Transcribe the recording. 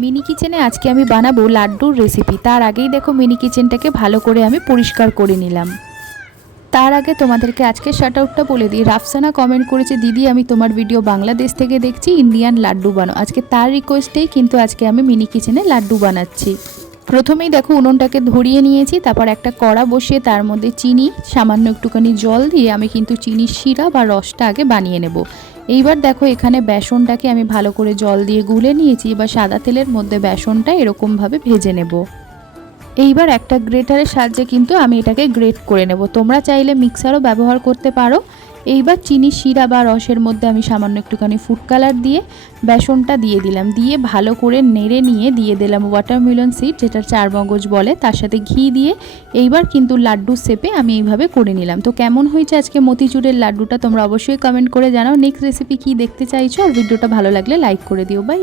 Mini কিচেনে আজকে আমি বানাবো লাড্ডুর রেসিপি। তার আগেই দেখো মিনি কিচেনটাকে ভালো করে আমি পরিষ্কার করে নিলাম। তার আগে তোমাদেরকে আজকে শাট আউটটা বলে দিই। রাফসানা কমেন্ট করেছে, দিদি আমি তোমার ভিডিও বাংলাদেশ থেকে দেখছি, ইন্ডিয়ান লাড্ডু বানাও। আজকে তার রিকোয়েস্টেই কিন্তু আজকে আমি মিনি কিচেনে লাড্ডু বানাচ্ছি। প্রথমেই দেখো উনুনটাকে ধরিয়ে নিয়েছি, তারপর একটা কড়া বসিয়ে তার মধ্যে চিনি, সামান্য একটুখানি জল দিয়ে আমি কিন্তু চিনির শিরা বা রসটা আগে বানিয়ে নেব। এইবার দেখো এখানে বেসনটাকে আমি ভালো করে জল দিয়ে গুলে নিয়েছি। এবার সাদা তেলের মধ্যে বেসনটা এরকমভাবে ভেজে নেব। এইবার একটা গ্রেটারের সাহায্যে কিন্তু আমি এটাকে গ্রেট করে নেব। তোমরা চাইলে মিক্সারও ব্যবহার করতে পারো। এইবার চিনির শিরা বা রসের মধ্যে আমি সামান্য একটুখানি ফুড কালার দিয়ে বেসনটা দিয়ে দিলাম। দিয়ে ভালো করে নেড়ে নিয়ে দিয়ে দিলাম ওয়াটারমেলন সিড, যেটা চারমগজ বলে, তার সাথে ঘি দিয়ে এইবার কিন্তু লাড্ডু শেপে আমি এইভাবে করে নিলাম। তো কেমন হয়েছে আজকে মতিচুরের লাড্ডুটা তোমরা অবশ্যই কমেন্ট করে জানাও। নেক্সট রেসিপি কী দেখতে চাইছো, আর ভিডিওটা ভালো লাগলে লাইক করে দিও। বাই।